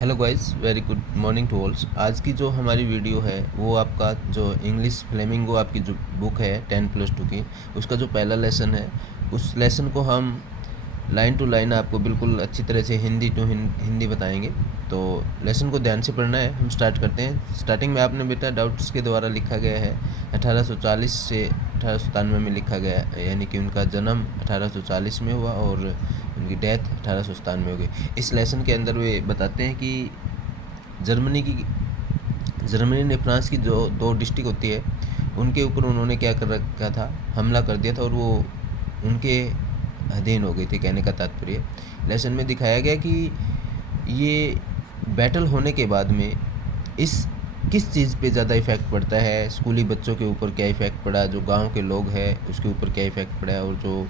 Hello guys, very good morning to alls. आज की जो हमारी वीडियो है वो आपका जो इंग्लिश फ्लेमिंगो आपकी जो बुक है 10+2 की, उसका जो पहला लेसन है उस लेसन को हम लाइन टू लाइन आपको बिल्कुल अच्छी तरह से हिंदी टू हिंदी बताएंगे। तो लेसन को ध्यान से पढ़ना है। हम स्टार्ट करते हैं। स्टार्टिंग में आपने बेटा डाउट्स के द्वारा लिखा गया है 1840 से 1897 में लिखा गया है, यानी कि उनका जन्म 1840 में हुआ और उनकी डेथ 1897 में हो गई। इस लेसन के अंदर वे बताते हैं कि जर्मनी ने फ्रांस की जो 2 डिस्ट्रिक्ट होती है उनके ऊपर उन्होंने क्या कर रखा था, हमला कर दिया था और वो उनके अधीन हो गई थी। कहने का तात्पर्य लेसन में दिखाया गया कि ये बैटल होने के बाद में इस किस चीज़ पे ज़्यादा इफ़ेक्ट पड़ता है। स्कूली बच्चों के ऊपर क्या इफ़ेक्ट पड़ा, जो गांव के लोग हैं उसके ऊपर क्या इफ़ेक्ट पड़ा, और जो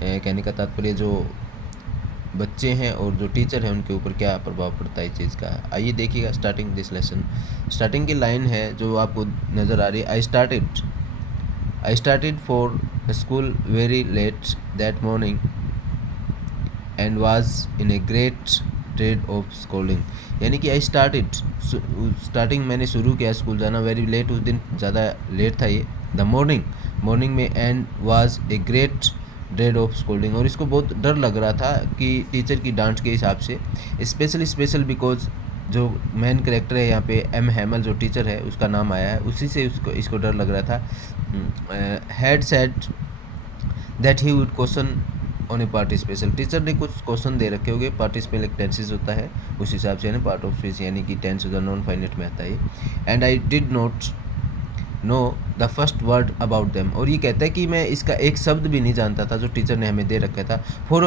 कहने का तात्पर्य जो बच्चे हैं और जो टीचर हैं उनके ऊपर क्या प्रभाव पड़ता है इस चीज़ का। आइए देखिएगा स्टार्टिंग दिस लेसन। स्टार्टिंग की लाइन है जो आपको नज़र आ रही है, I started for school very let that morning and was in a great trade off schooling. यानी कि आई स्टार्टिंग मैंने शुरू किया स्कूल जाना वेरी लेट, उस दिन ज़्यादा लेट था ये। द मॉर्निंग में and was a great dread of schooling, और इसको बहुत डर लग रहा था कि टीचर की डांट के हिसाब से। स्पेशल बिकॉज जो मेन कैरेक्टर है यहाँ पे एम हैमल जो टीचर है उसका नाम आया है, उसी से इसको डर लग रहा था। Had said that he would question on A participation. Teacher ने कुछ क्वेश्चन दे रखे होंगे, पार्टिसिपल एक टेंसेज होता है उस हिसाब से, ना पार्ट ऑफ स्पीच यानी कि टेंस होता है, नॉन फाइनाइट में आता है। And I did not know the first word about them, और ये कहता है कि मैं इसका एक शब्द भी नहीं जानता था जो टीचर ने हमें दे रखा था। फॉर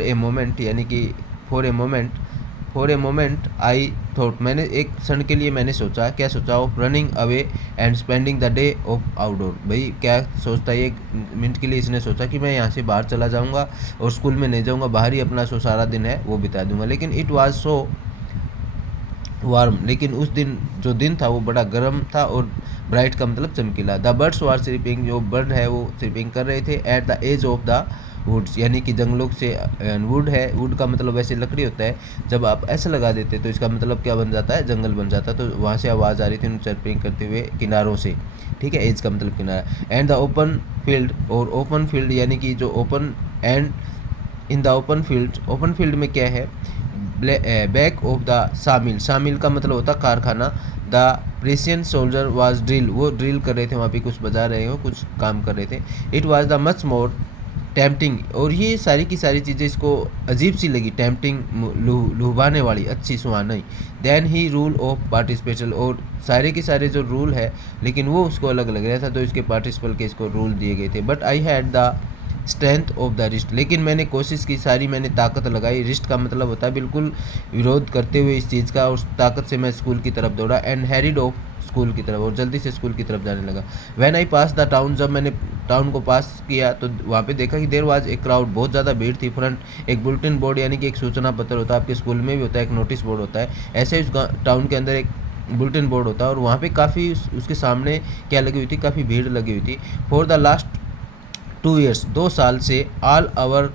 ए मोमेंट यानी कि for a moment I thought, मैंने एक क्षण के लिए मैंने सोचा, क्या सोचा, of running away and spending the day of outdoor. भाई क्या सोचता है, एक मिनट के लिए इसने सोचा कि मैं यहाँ से बाहर चला जाऊँगा और स्कूल में नहीं जाऊँगा, बाहर ही अपना सारा दिन है वो बिता दूँगा। लेकिन इट वाज सो वार्म, लेकिन उस दिन जो दिन था वो बड़ा गर्म था, और ब्राइट का मतलब चमकीला। द बर्ड्स वार स्लीपिंग, जो बर्ड है वो स्लीपिंग कर रहे थे। At the edge of the woods, यानी कि जंगलों से। वुड है, वुड का मतलब वैसे लकड़ी होता है, जब आप ऐसे लगा देते तो इसका मतलब क्या बन जाता है, जंगल बन जाता है। तो वहाँ से आवाज़ आ रही थी उन चर्पिंग करते हुए किनारों से, ठीक है। एज का मतलब किनारा। एंड द ओपन फील्ड, और ओपन फील्ड यानी कि जो open, and in the open field में क्या है, बैक ऑफ द सामिल, सामिल का मतलब होता कारखाना। The precision soldier was drill, वो ड्रिल कर रहे थे, वहाँ पे कुछ बजा रहे हो, कुछ काम कर रहे थे। It was the much more tempting, और ये सारी की सारी चीज़ें इसको अजीब सी लगी, टेम्पटिंग लुभाने वाली, अच्छी सुहानी। देन ही रूल ऑफ पार्टिसिपेशन, और सारे के सारे जो रूल है लेकिन वो उसको अलग लग रहा था, तो इसके पार्टिसिपल के इसको रूल दिए गए थे। But I had the strength of the wrist, लेकिन मैंने कोशिश की, सारी मैंने ताकत लगाई। रिस्ट का मतलब होता है बिल्कुल विरोध करते हुए इस चीज़ का, उस ताकत से मैं स्कूल की तरफ दौड़ा। एंड हैरिड ऑफ स्कूल की तरफ, और जल्दी से स्कूल की तरफ जाने लगा। When I pass the town, जब मैंने टाउन को पास किया तो वहाँ पे देखा कि देयर वाज ए क्राउड, बहुत ज़्यादा भीड़ थी। फ्रंट एक बुलेटिन बोर्ड यानी कि एक सूचना पत्र होता है, आपके स्कूल में भी होता है, एक नोटिस बोर्ड होता है, ऐसे इस टाउन के अंदर एक बुलेटिन बोर्ड होता है, और वहाँ पे काफ़ी उसके सामने क्या लगी हुई थी, काफ़ी भीड़ लगी हुई थी। फॉर द लास्ट 2 ईयर्स, 2 साल से all our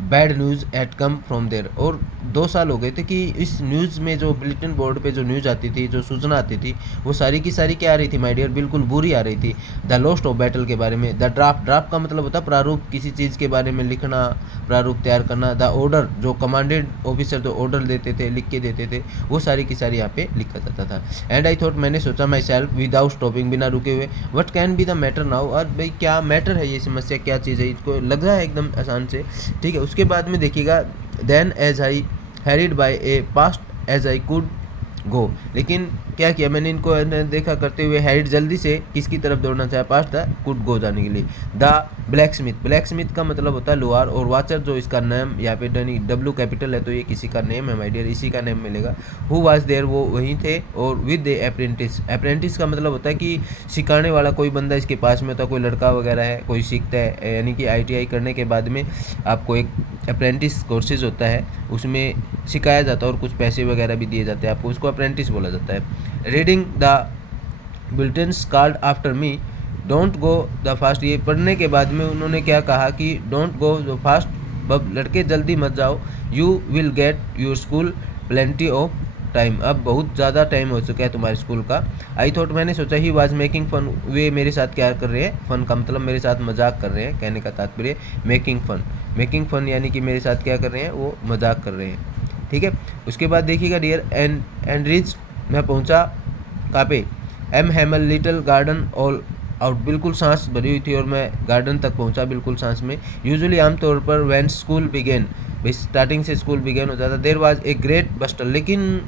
bad news at come from there, और 2 साल हो गए थे कि इस न्यूज़ में, जो बुलेटिन बोर्ड पे जो न्यूज़ आती थी, जो सूचना आती थी, वो सारी की सारी क्या आ रही थी माय डियर, बिल्कुल बुरी आ रही थी। द लॉस्ट ऑफ बैटल के बारे में। द ड्राफ्ट का मतलब होता है प्रारूप, किसी चीज़ के बारे में लिखना, प्रारूप तैयार करना। द ऑर्डर, जो कमांडेड ऑफिसर जो ऑर्डर देते थे, लिख के देते थे, वो सारी की सारी यहाँ पे लिखा जाता था। एंड आई थॉट, मैंने सोचा माई सेल्फ विदाउट स्टॉपिंग, बिना रुके हुए, what can be the matter now, और भाई क्या मैटर है, ये समस्या क्या चीज़ है, इसको लग रहा है एकदम आसान से, ठीक है। उसके बाद में देखिएगा, then as I hurried by a past as I could go, लेकिन क्या किया मैंने, इनको देखा करते हुए, हैरिड जल्दी से किसकी तरफ दौड़ना चाहा, पास्ट था कुड गो जाने के लिए। द ब्लैक स्मिथ का मतलब होता है लोहार, और वाचर जो इसका नाम यहाँ पे डब्ल्यू कैपिटल है, तो ये किसी का नेम है माय डियर, इसी का नेम मिलेगा। हु वाज देयर, वो वहीं थे, और विद द अप्रेंटिस का मतलब होता है कि सिखाने वाला कोई बंदा इसके पास में होता है, कोई लड़का वगैरह है, कोई सीखता है, यानी कि ITI करने के बाद में आपको एक अप्रेंटिस कोर्सेज होता है, उसमें सिखाया जाता है और कुछ पैसे वगैरह भी दिए जाते हैं आपको, उसको अप्रेंटिस बोला जाता है। Reading the bulletins called after me don't go the fast, ये पढ़ने के बाद में उन्होंने क्या कहा कि डोंट गो द फास्ट, लड़के जल्दी मत जाओ, you will get your school plenty of time, अब बहुत ज़्यादा टाइम हो चुका है तुम्हारे स्कूल का। आई थॉट, मैंने सोचा, ही वॉज मेकिंग फन, वे मेरे साथ क्या कर रहे हैं, फन का मतलब मेरे साथ मजाक कर रहे हैं, कहने का तात्पर्य मेकिंग फन यानी कि मेरे साथ क्या कर रहे हैं, वो मजाक कर रहे हैं, ठीक है। उसके बाद देखिएगा डियर एंड रिच, मैं पहुंचा कहाँ पे, M Hamel little garden all out, बिल्कुल सांस भरी हुई थी और मैं गार्डन तक पहुंचा बिल्कुल सांस में। यूजुअली आमतौर पर व्हेन स्कूल बिगेन, स्टार्टिंग से स्कूल बिगेन हो जाता, देयर वाज ए ग्रेट बस्टल, लेकिन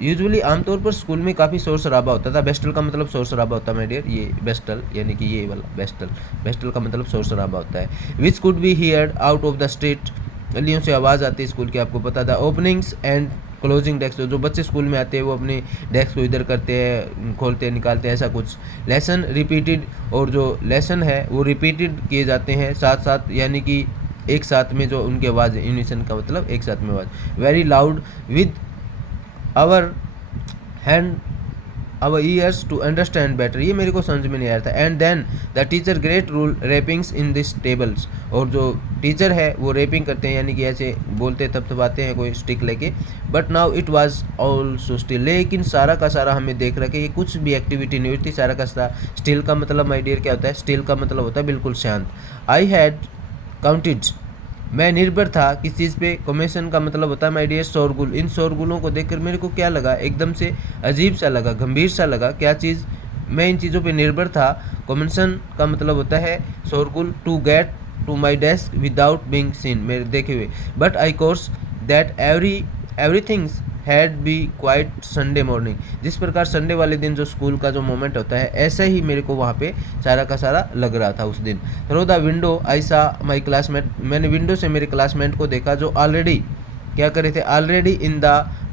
यूजुअली आमतौर पर स्कूल में काफ़ी शोर शराबा होता था। बेस्टल का मतलब शोर शराबा होता है माय डियर, ये बेस्टल यानी कि ये वाला बेस्टल का मतलब शोर शराबा होता है। Which could be heard out of the street, गलियों से आवाज़ आती है स्कूल की, आपको पता था। ओपनिंग्स एंड क्लोजिंग डेस्क, जो बच्चे स्कूल में आते हैं वो अपने डेस्क को इधर करते हैं, खोलते हैं, निकालते हैं, ऐसा कुछ। लेसन रिपीटेड, और जो लेसन है वो रिपीटेड किए जाते हैं साथ साथ, यानी कि एक साथ में जो उनकी आवाज़, यूनिसन का मतलब एक साथ में आवाज़। Very loud with our hand our ears to understand better, ये मेरे को समझ में नहीं आया था। And then the teacher great rule rappings in this tables, और जो टीचर है वो रैपिंग करते हैं, यानी कि ऐसे बोलते थपथपाते हैं कोई स्टिक लेके। But now it was also still, लेकिन सारा का सारा हमें देख रहा कि ये कुछ भी एक्टिविटी नहीं हुई थी, सारा का सारा स्टिल का मतलब माय डियर क्या होता है, स्टिल का मतलब होता है बिल्कुल शांत। आई हैड काउंटेड, मैं निर्भर था किस चीज़ पे, कॉमेशन का मतलब होता है माय डियर शोरगुल। इन शोरगुलों को देखकर मेरे को क्या लगा, एकदम से अजीब सा लगा, गंभीर सा लगा। क्या चीज़, मैं इन चीज़ों पे निर्भर था। कॉमेशन का मतलब होता है शोरगुल, to get to my desk without being seen, मेरे देखे हुए। But I course that everything's had be quiet Sunday morning, जिस प्रकार संडे वाले दिन जो स्कूल का जो मोमेंट होता है, ऐसा ही मेरे को वहाँ पे सारा का सारा लग रहा था उस दिन। थ्रू द विंडो आई सा माई क्लासमेट, मैंने विंडो से मेरे क्लासमेट को देखा जो ऑलरेडी क्या कर रहे थे, ऑलरेडी इन द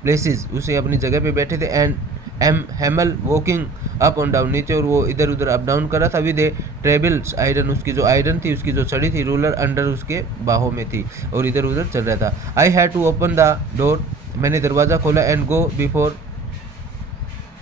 प्लेसेस, उसे अपनी जगह पे बैठे थे। And M Hamel walking up and down, नीचे और वो इधर उधर अप डाउन कर रहा था। विद ए ट्रेबल्स आयरन, उसकी जो आयरन थी, उसकी जो छड़ी थी, रूलर अंडर उसके बाहों में थी और इधर उधर चल रहा था। I had to open the door, मैंने दरवाज़ा खोला। And go before